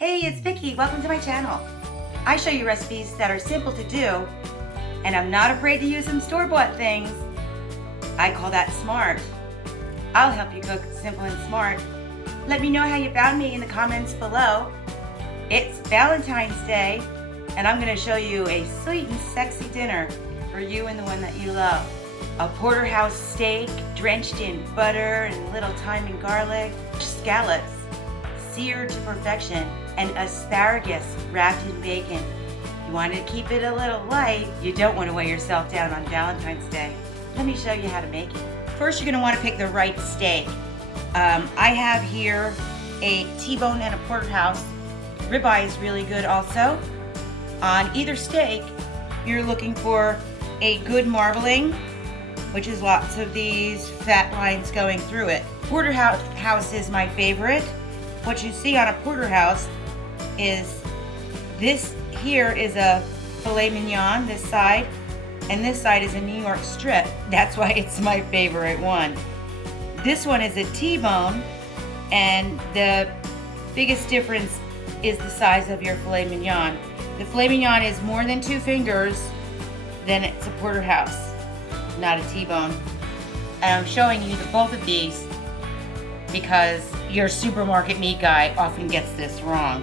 Hey, it's Vicky. Welcome to my channel. I show you recipes that are simple to do, and I'm not afraid to use some store-bought things. I call that smart. I'll help you cook simple and smart. Let me know how you found me in the comments below. It's Valentine's Day, and I'm going to show you a sweet and sexy dinner for you and the one that you love. A Porterhouse steak drenched in butter and little thyme and garlic, scallops seared to perfection, and asparagus wrapped in bacon. You want to keep it a little light. You don't want to weigh yourself down on Valentine's Day. Let me show you how to make it. First, you're going to want to pick the right steak. I have here a T-bone and a Porterhouse. Ribeye is really good also. On either steak, you're looking for a good marbling, which is lots of these fat lines going through it. Porterhouse is my favorite. What you see on a Porterhouse is this here is a Filet Mignon, this side, and this side is a New York strip. That's why it's my favorite one. This one is a T-bone, and the biggest difference is the size of your Filet Mignon. The Filet Mignon is more than 2 fingers, then it's a Porterhouse, not a T-bone. And I'm showing you both of these because your supermarket meat guy often gets this wrong.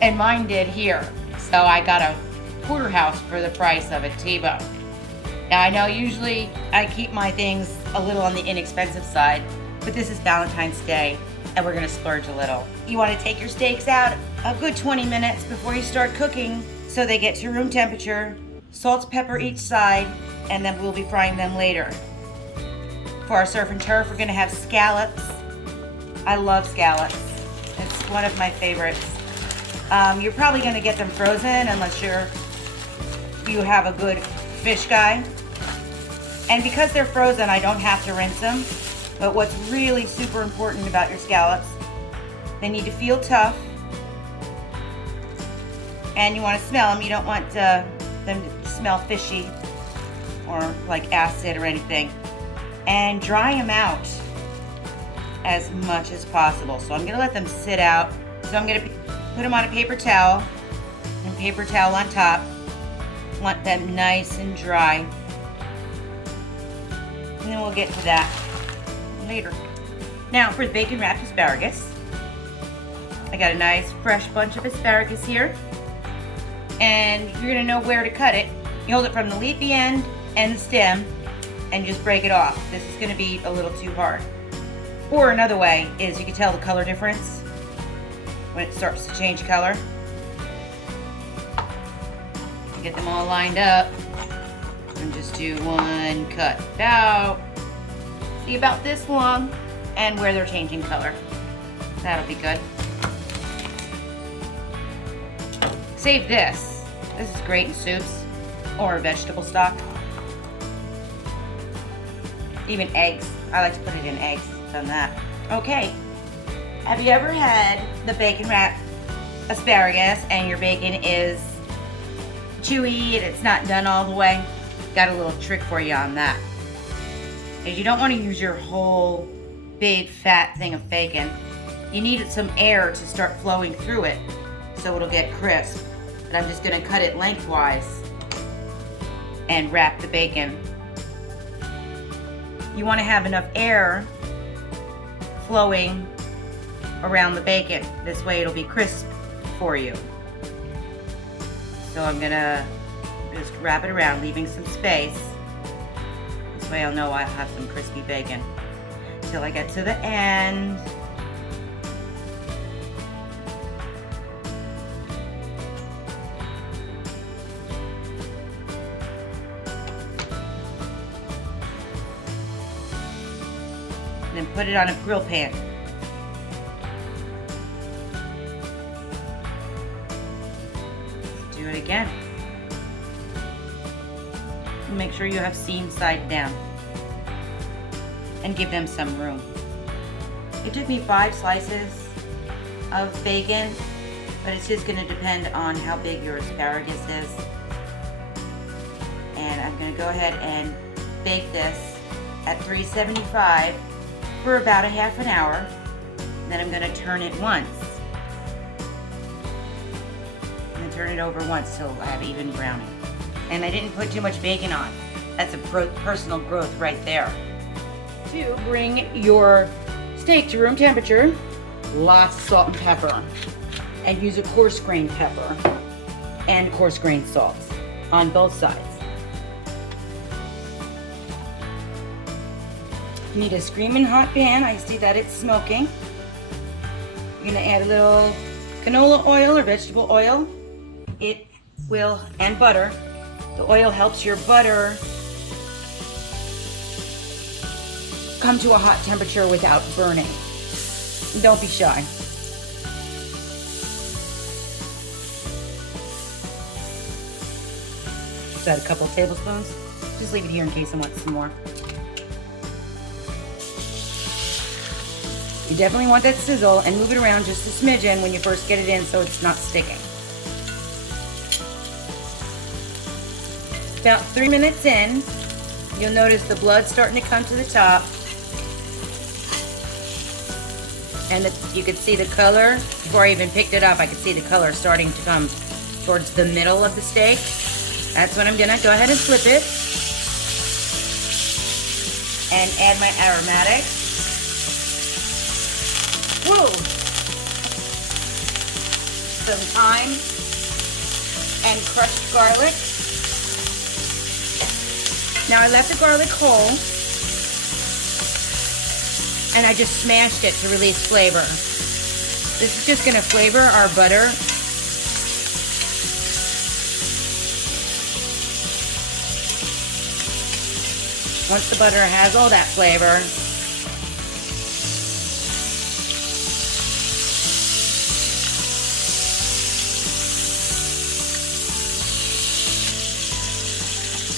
And mine did here. So I got a Porterhouse for the price of a T-bone. Now I know usually I keep my things a little on the inexpensive side, but this is Valentine's Day and we're gonna splurge a little. You wanna take your steaks out a good 20 minutes before you start cooking so they get to room temperature, salt, pepper each side, and then we'll be frying them later. For our surf and turf, we're gonna have scallops. I love scallops. It's one of my favorites. You're probably gonna get them frozen unless you have a good fish guy. And because they're frozen, I don't have to rinse them. But what's really super important about your scallops, they need to feel tough. And you wanna smell them. You don't want them to smell fishy or like acid or anything. And dry them out as much as possible. So I'm gonna let them sit out. So I'm gonna put them on a paper towel and paper towel on top. Want them nice and dry. And then we'll get to that later. Now for the bacon wrapped asparagus. I got a nice fresh bunch of asparagus here. And you're gonna know where to cut it. You hold it from the leafy end and the stem and just break it off. This is gonna be a little too hard. Or another way is you can tell the color difference when it starts to change color. Get them all lined up and just do one cut about this long and where they're changing color. That'll be good. Save this. This is great in soups or vegetable stock. Even eggs. I like to put it in eggs. Done that. Okay. Have you ever had the bacon wrapped asparagus and your bacon is chewy and it's not done all the way? Got a little trick for you on that. Is you don't want to use your whole big fat thing of bacon. You need some air to start flowing through it so it'll get crisp. But I'm just going to cut it lengthwise and wrap the bacon. You want to have enough air flowing around the bacon. This way it'll be crisp for you. So I'm gonna just wrap it around, leaving some space. This way I'll know I'll have some crispy bacon. Till I get to the end. And put it on a grill pan. Let's do it again. Make sure you have seam side down. And give them some room. It took me 5 slices of bacon, but it's just going to depend on how big your asparagus is. And I'm going to go ahead and bake this at 375 for about a half an hour. Then I'm gonna turn it once. I'm gonna turn it over once till I have even browning. And I didn't put too much bacon on. That's a personal growth right there. To bring your steak to room temperature, lots of salt and pepper. And use a coarse grained pepper and coarse grained salt on both sides. You need a screaming hot pan. I see that it's smoking. You're gonna add a little canola oil or vegetable oil. It will, and butter. The oil helps your butter come to a hot temperature without burning. Don't be shy. Just add a couple tablespoons. Just leave it here in case I want some more. You definitely want that sizzle and move it around just a smidgen when you first get it in so it's not sticking. About 3 minutes in, you'll notice the blood starting to come to the top. And you can see the color. Before I even picked it up, I could see the color starting to come towards the middle of the steak. That's when I'm gonna go ahead and flip it and add my aromatics. Woo! Some thyme and crushed garlic. Now I left the garlic whole and I just smashed it to release flavor. This is just gonna flavor our butter. Once the butter has all that flavor,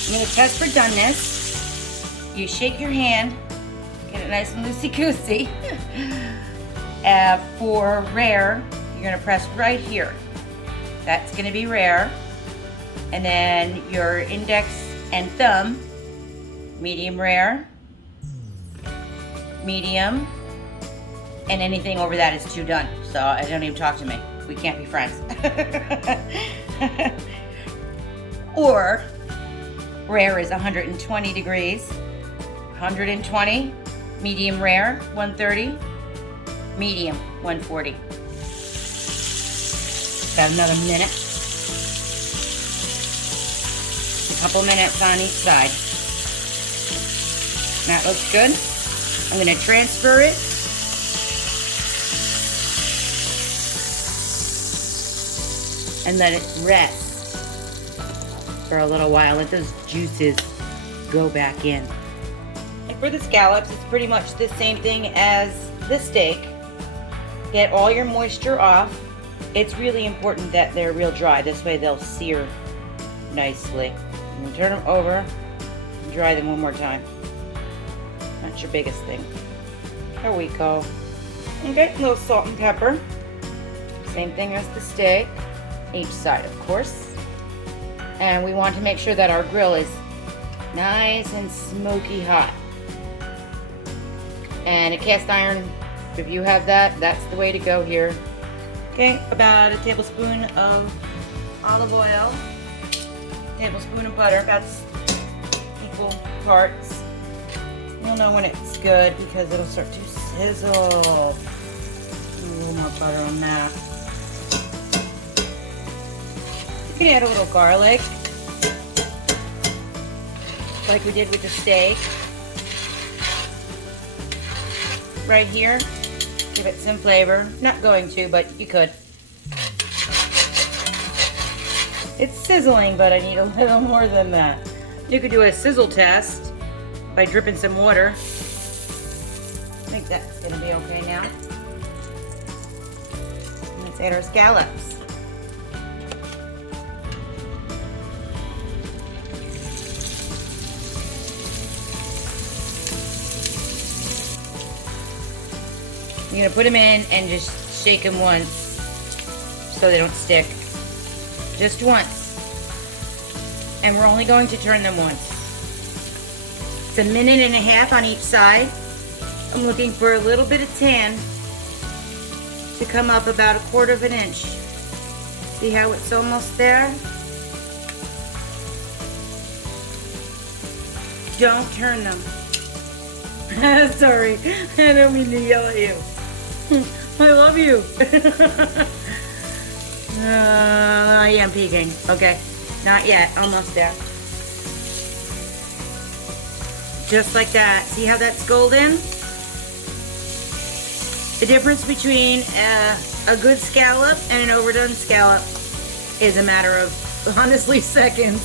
I'm going to test for doneness. You shake your hand, get it nice and loosey-goosey. For rare, you're going to press right here. That's going to be rare. And then your index and thumb, medium rare, medium, and anything over that is too done. So don't even talk to me. We can't be friends. Or rare is 120 degrees, 120, medium rare, 130, medium, 140. Got another minute. A couple minutes on each side. That looks good. I'm going to transfer it. And let it rest for a little while. Let those juices go back in. And for the scallops, it's pretty much the same thing as the steak. Get all your moisture off. It's really important that they're real dry. This way they'll sear nicely. And turn them over and dry them one more time. That's your biggest thing. There we go. Okay, a little salt and pepper. Same thing as the steak. Each side, of course. And we want to make sure that our grill is nice and smoky hot. And a cast iron, if you have that, that's the way to go here. Okay, about a tablespoon of olive oil, tablespoon of butter, about equal parts. You'll know when it's good because it'll start to sizzle. A little more butter on that. You can add a little garlic, like we did with the steak. Right here, give it some flavor. Not going to, but you could. It's sizzling, but I need a little more than that. You could do a sizzle test by dripping some water. I think that's gonna be okay now. Let's add our scallops. You're gonna put them in and just shake them once so they don't stick. Just once. And we're only going to turn them once. It's a minute and a half on each side. I'm looking for a little bit of tan to come up about 1/4 of an inch. See how it's almost there? Don't turn them. Sorry, I don't mean to yell at you. I love you. I am peeking. Okay, not yet, almost there. Just like that. See how that's golden? The difference between a good scallop and an overdone scallop is a matter of, honestly, seconds.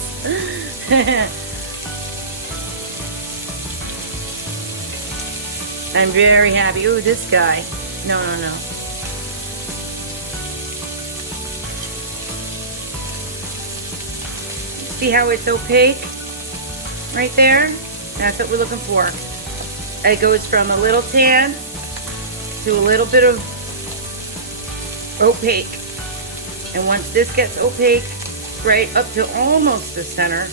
I'm very happy. Ooh, this guy. No. See how it's opaque? Right there? That's what we're looking for. It goes from a little tan to a little bit of opaque. And once this gets opaque, right up to almost the center,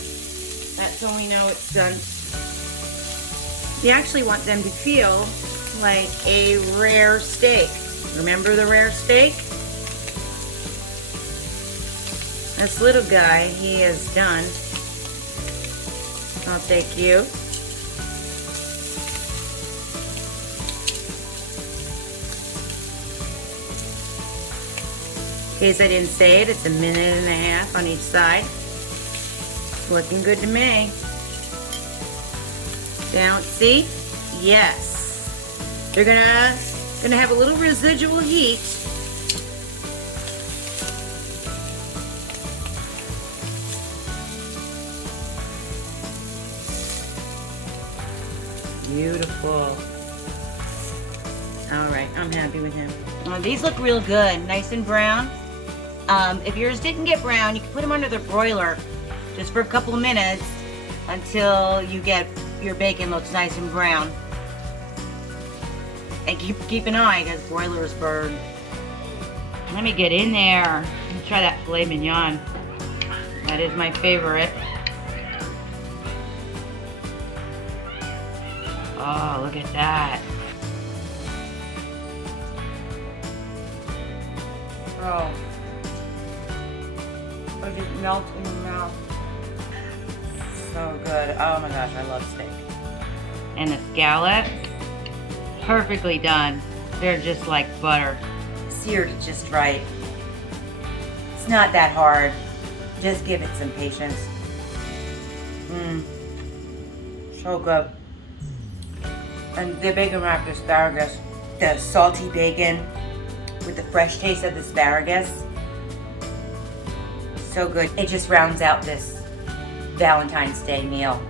that's when we know it's done. You actually want them to feel like a rare steak. Remember the rare steak? This little guy, he is done. I'll take you. In case I didn't say it, it's 1.5 minutes on each side. Looking good to me. Down, see? Yes. They're gonna have a little residual heat. Beautiful. All right, I'm happy with him. Well, these look real good, nice and brown. If yours didn't get brown, you can put them under the broiler just for a couple of minutes until you get your bacon looks nice and brown. And keep an eye because broilers burn. Let me get in there. Let me try that filet mignon. That is my favorite. Oh, look at that. Oh. It just melts in your mouth. So good. Oh my gosh, I love steak. And the scallops, perfectly done. They're just like butter. Seared it just right. It's not that hard. Just give it some patience. So good. And the bacon wrapped asparagus, the salty bacon with the fresh taste of the asparagus. So good. It just rounds out this Valentine's Day meal.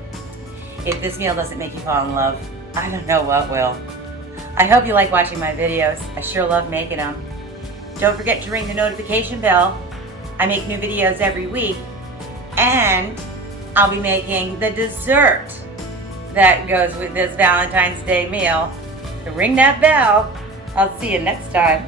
If this meal doesn't make you fall in love, I don't know what will. I hope you like watching my videos. I sure love making them. Don't forget to ring the notification bell. I make new videos every week. And I'll be making the dessert that goes with this Valentine's Day meal. So ring that bell. I'll see you next time.